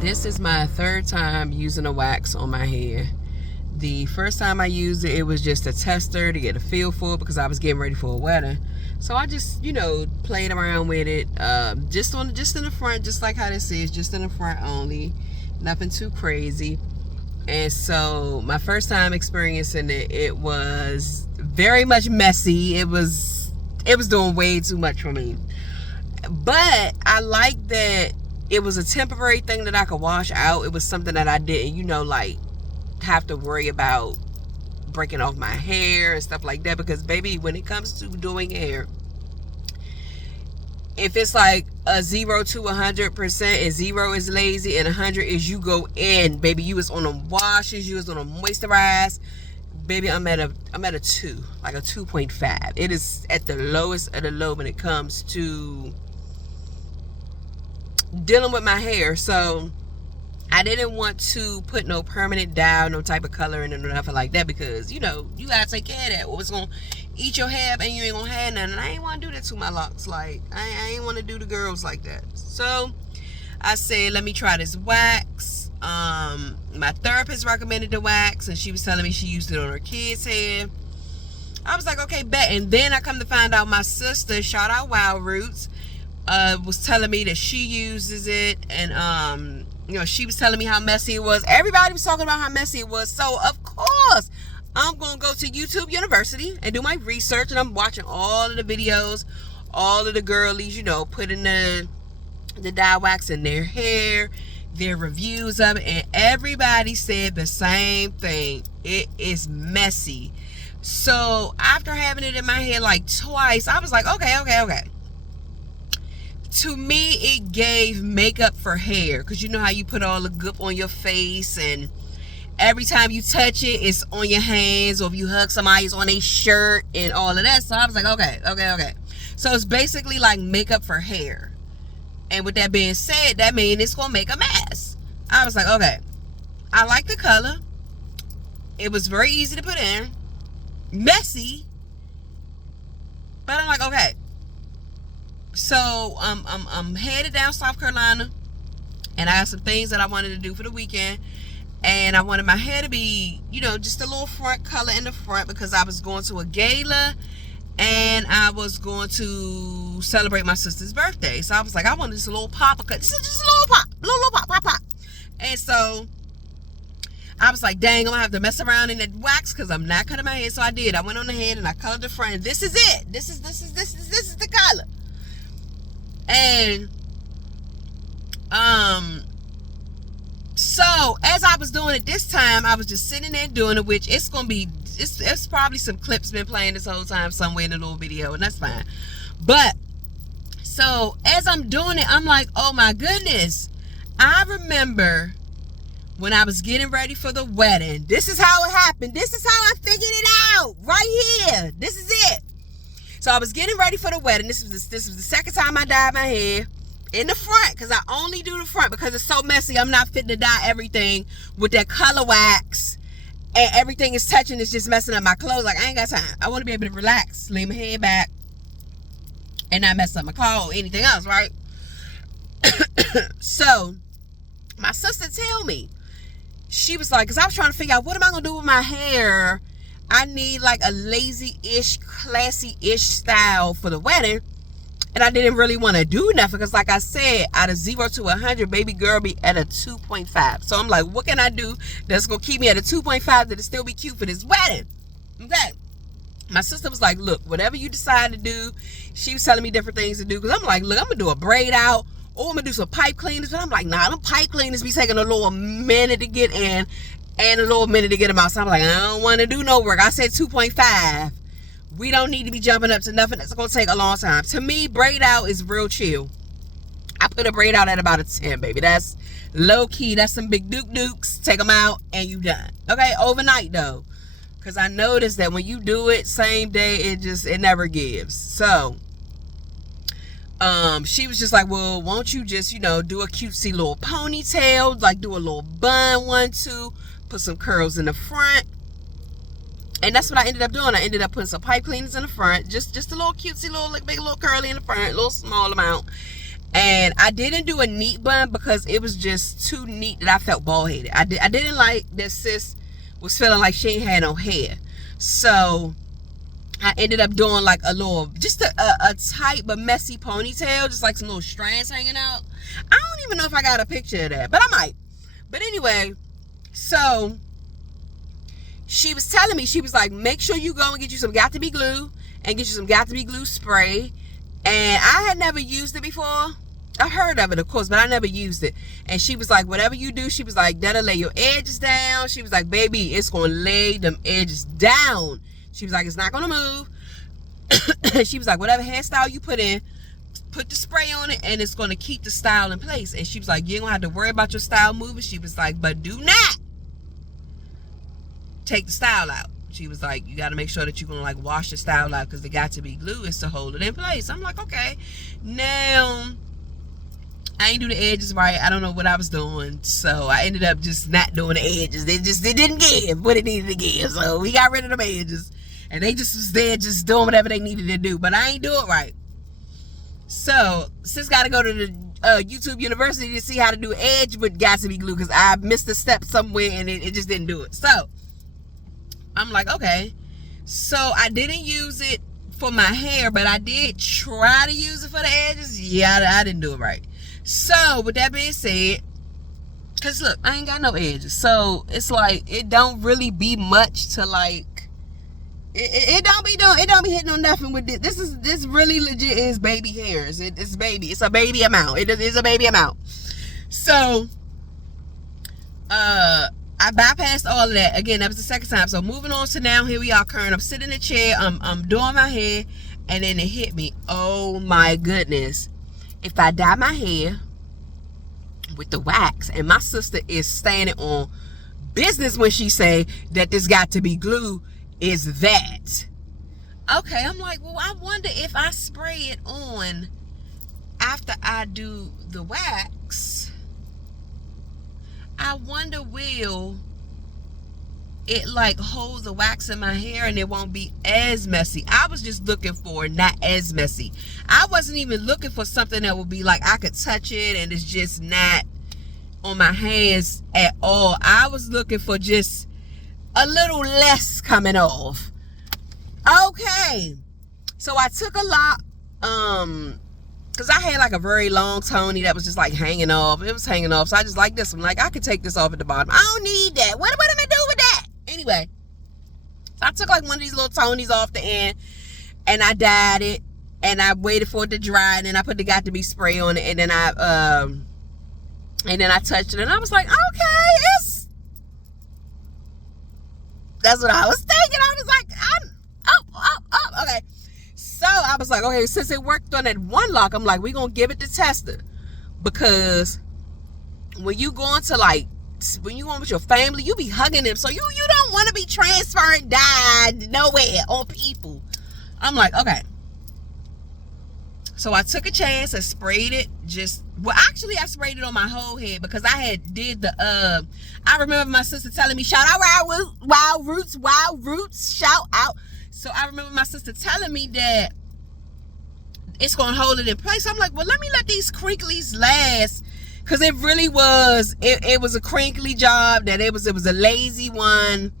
This is my third time using a wax on my hair. The first time I used it, it was just a tester to get a feel for it because I was getting ready for a wedding. So I just, played around with it, just in the front, just like how this is, just in the front only, nothing too crazy. And so my first time experiencing it, it was very much messy. It was doing way too much for me. But I like that it was a temporary thing that I could wash out. It was something that I didn't, have to worry about breaking off my hair and stuff like that. Because, baby, when it comes to doing hair, if it's like a 0 to 100%, and 0 is lazy and 100 is you go in, baby, you was on them washes, you was on them moisturize. Baby, I'm at a 2, like a 2.5. It is at the lowest of the low when it comes to dealing with my hair. So I didn't want to put no permanent dye, no type of color in it or nothing like that, because you gotta take care of that, or it's gonna eat your hair up and you ain't gonna have none. And I ain't want to do that to my locks. Like I ain't want to do the girls like that. So I said, let me try this wax. My therapist recommended the wax, and she was telling me she used it on her kids' hair. I was like, okay, bet. And then I come to find out my sister, shout out Wild Roots, was telling me that she uses it, and she was telling me how messy it was. Everybody was talking about how messy it was. So of course I'm gonna go to YouTube University and do my research, and I'm watching all of the videos, all of the girlies, putting the dye wax in their hair, their reviews of it, and everybody said the same thing. It is messy. So after having it in my hair like twice, I was like, okay. To me, it gave makeup for hair, because you know how you put all the goop on your face, and every time you touch it, it's on your hands, or if you hug somebody, it's on a shirt and all of that. So I was like, okay. So it's basically like makeup for hair. And with that being said, that means it's gonna make a mess. I was like, okay. I like the color. It was very easy to put in. Messy. But I'm like, okay. So I'm headed down South Carolina, and I got some things that I wanted to do for the weekend. And I wanted my hair to be, just a little front color in the front, because I was going to a gala and I was going to celebrate my sister's birthday. So I was like, I want just a little pop cut. This is just a little pop. And so I was like, dang, I'm gonna have to mess around in that wax, because I'm not cutting my hair. So I did. I went on ahead and I colored the front. This is it. This is the color. And so as I was doing it this time, I was just sitting there doing it, which it's probably some clips been playing this whole time somewhere in a little video, and that's fine. But so as I'm doing it, I'm like, oh my goodness, I remember when I was getting ready for the wedding. This is how it happened. This is how I figured it out right here. This is it. So I was getting ready for the wedding. This was the second time I dyed my hair in the front, because I only do the front because it's so messy. I'm not fitting to dye everything with that color wax, and everything is touching. It's just messing up my clothes. Like, I ain't got time. I want to be able to relax, lay my head back, and not mess up my car or anything else, right? So my sister tell me, she was like, because I was trying to figure out, what am I going to do with my hair? I need like a lazy-ish, classy-ish style for the wedding. And I didn't really want to do nothing, because like I said, out of 0 to 100, baby girl be at a 2.5. So I'm like, what can I do that's going to keep me at a 2.5 that'll still be cute for this wedding? Okay. My sister was like, look, whatever you decide to do. She was telling me different things to do, because I'm like, look, I'm going to do a braid out, or I'm going to do some pipe cleaners. But I'm like, nah, them pipe cleaners be taking a little minute to get in and a little minute to get them out. So I'm like, I don't want to do no work. I said 2.5. We don't need to be jumping up to nothing that's going to take a long time. To me, braid out is real chill. I put a braid out at about a 10, baby. That's low key. That's some big dukes. Take them out and you done. Okay, overnight though. Because I noticed that when you do it same day, it never gives. So she was just like, well, won't you just, do a cutesy little ponytail, like do a little bun 1, 2, put some curls in the front. And that's what I ended up doing. I ended up putting some pipe cleaners in the front, just a little cutesy, little, like, big, little curly in the front, a little small amount. And I didn't do a neat bun because it was just too neat that I felt bald headed. I didn't like that sis was feeling like she ain't had no hair. So I ended up doing like a little, just a tight but messy ponytail, just like some little strands hanging out. I don't even know if I got a picture of that, but I might. But anyway, so she was telling me, she was like, make sure you go and get you some got-to-be glue and get you some got-to-be glue spray. And I had never used it before. I heard of it, of course, but I never used it. And she was like, whatever you do, she was like, that'll lay your edges down. She was like, baby, it's going to lay them edges down. She was like, it's not going to move. She was like, whatever hairstyle you put in, put the spray on it, and it's going to keep the style in place. And she was like, you ain't going to have to worry about your style moving. She was like, but do not take the style out. She was like, you got to make sure that you're going to like wash the style out because the got-to-be glue is to hold it in place. I'm like, okay. Now, I ain't do the edges right. I don't know what I was doing. So I ended up just not doing the edges. It didn't give what it needed to give. So we got rid of them edges. And they just was there just doing whatever they needed to do. But I ain't do it right. So sis got to go to the YouTube University to see how to do edge with got-to-be glue because I missed a step somewhere and it just didn't do it. So I'm like, okay. So I didn't use it for my hair, but I did try to use it for the edges. Yeah, I didn't do it right. So with that being said, because look, I ain't got no edges. So it's like, it don't really be much to like, it don't be hitting on nothing with this. This really legit is baby hairs. It's baby. It's a baby amount. It is a baby amount. So, I bypassed all of that. Again, that was the second time. So moving on to now, here we are current. I'm sitting in the chair. I'm doing my hair. And then it hit me. Oh my goodness. If I dye my hair with the wax, and my sister is standing on business when she say that this got-to-be glue is that. Okay, I'm like, well, I wonder if I spray it on after I do the wax, I wonder will it like hold the wax in my hair and it won't be as messy. I was just looking for not as messy. I wasn't even looking for something that would be like I could touch it and it's just not on my hands at all. I was looking for just a little less coming off. Okay, so I took a lot because I had like a very long Tony that was just like hanging off. It was hanging off, so I just like this one. Like I could take this off at the bottom. I don't need that. What am I do with that? Anyway, so I took like one of these little Tonys off the end and I dyed it and I waited for it to dry and then I put the got-to-be spray on it and then I touched it and I was like, okay, that's what I was thinking. I was like, okay. So I was like, okay, since it worked on that one lock, I'm like, we're going to give it to tester. Because when you go into like, when you on with your family, you be hugging them. So you don't want to be transferring dye nowhere on people. I'm like, okay. So I took a chance and sprayed it actually I sprayed it on my whole head because I had did the, I remember my sister telling me, shout out wild roots, shout out. So I remember my sister telling me that it's going to hold it in place. I'm like, well, let me let these crinklies last. Because it really was, it was a crinkly job that it was a lazy one.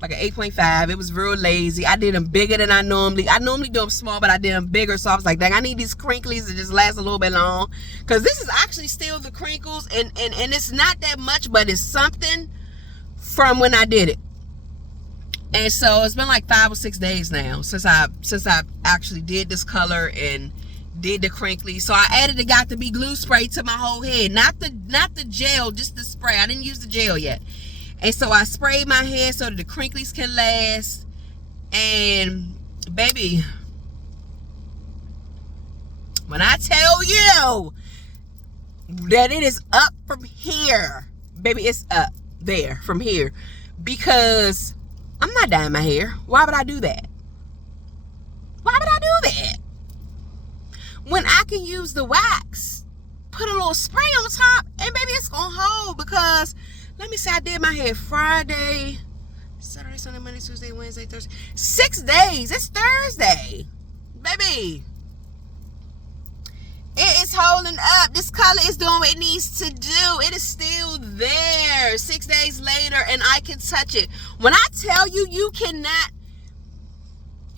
Like an 8.5. It was real lazy. I did them bigger than I normally do them small, but I did them bigger. So I was like, dang, I need these crinklies to just last a little bit long. Because this is actually still the crinkles. And it's not that much, but it's something from when I did it. And so it's been like 5 or 6 days now since I actually did this color and did the crinkly. So I added the got-to-be glue spray to my whole head. Not the gel, just the spray. I didn't use the gel yet. And so I sprayed my hair so that the crinklies can last. And baby, when I tell you that it is up from here, baby, it's up there from here. Because I'm not dyeing my hair. Why would I do that? Why would I do that? When I can use the wax, put a little spray on top, and baby, it's gonna hold. Because let me say I did my hair Friday, Saturday, Sunday, Monday, Tuesday, Wednesday, Thursday. 6 days. It's Thursday. Baby. It's holding up. This color is doing what it needs to do. It is still there 6 days later, and I can touch it. When I tell you, you cannot,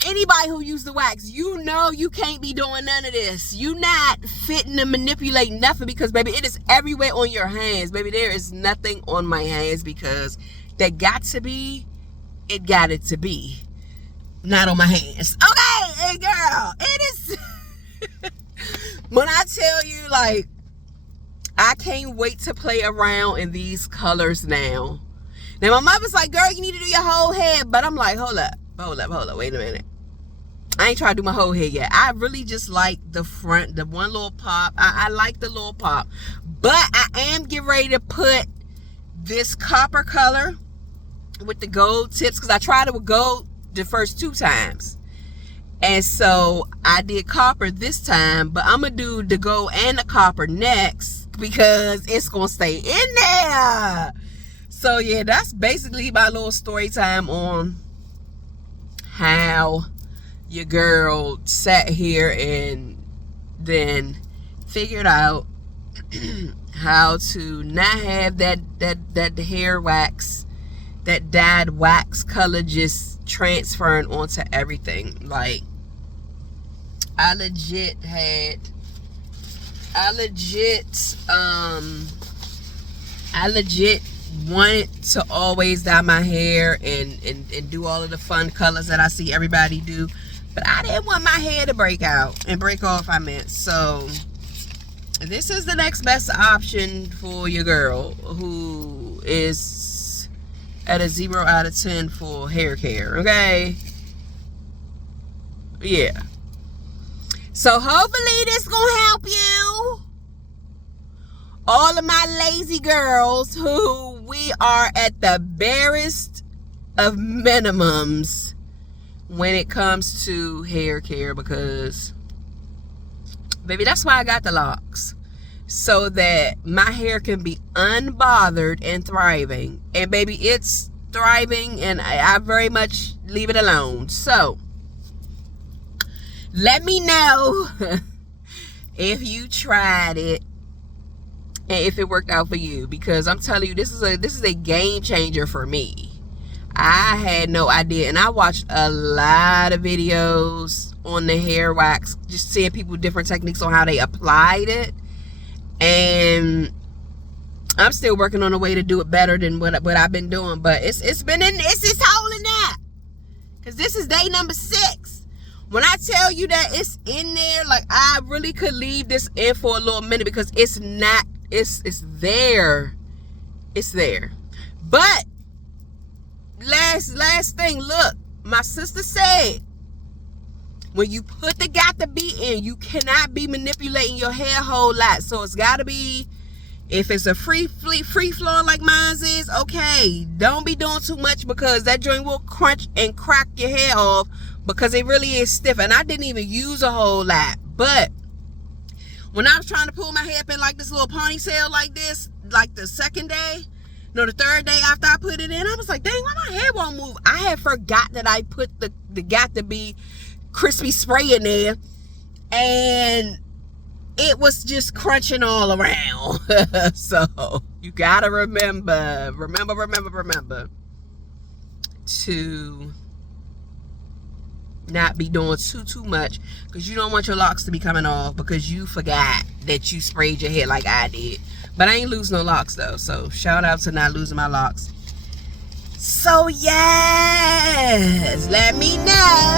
anybody who used the wax, you know you can't be doing none of this. You not fitting to manipulate nothing, because baby, it is everywhere on your hands. Baby, there is nothing on my hands, because that got to be, it got it to be. Not on my hands. Okay, hey girl, it is. When I tell you, like, I can't wait to play around in these colors now. Now my mother's like, girl, you need to do your whole head. But I'm like, hold up, wait a minute. I ain't trying to do my whole head yet. I really just like the front, the one little pop. I like the little pop. But I am getting ready to put this copper color with the gold tips, because I tried it with gold the first 2 times, and so I did copper this time, but I'm gonna do the gold and the copper next, because it's gonna stay in there. So yeah, that's basically my little story time on how your girl sat here and then figured out how to not have that hair wax, that dyed wax color just transferring onto everything. Like, I legit wanted to always dye my hair and do all of the fun colors that I see everybody do, but I didn't want my hair to break out and break off, I meant. So this is the next best option for your girl who is at a 0 out of 10 for hair care, okay? Yeah. So hopefully this gonna help you. All of my lazy girls who we are at the barest of minimums when it comes to hair care, because baby, that's why I got the locks. So that my hair can be unbothered and thriving. And baby, it's thriving, and I very much leave it alone. So let me know if you tried it and if it worked out for you, because I'm telling you, this is a game changer for me. I had no idea, and I watched a lot of videos on the hair wax, just seeing people different techniques on how they applied it. And I'm still working on a way to do it better than what I've been doing, but it's holding up, because this is day number 6. When I tell you that it's in there, like, I really could leave this in for a little minute, because it's not, it's there, But last thing, look, my sister said, when you put the got to be in, you cannot be manipulating your hair a whole lot. So it's got to be, if it's a free flowing like mine is, okay, don't be doing too much, because that joint will crunch and crack your hair off, because it really is stiff. And I didn't even use a whole lot. But when I was trying to pull my hair up in like this little ponytail like this, like the second day, no, the third day after I put it in, I was like, dang, why my hair won't move? I had forgot that I put the got to be crispy spray in there, and it was just crunching all around. So you gotta remember to not be doing too much, because you don't want your locks to be coming off because you forgot that you sprayed your hair like I did. But I ain't lose no locks though, so shout out to not losing my locks. So yes, let me know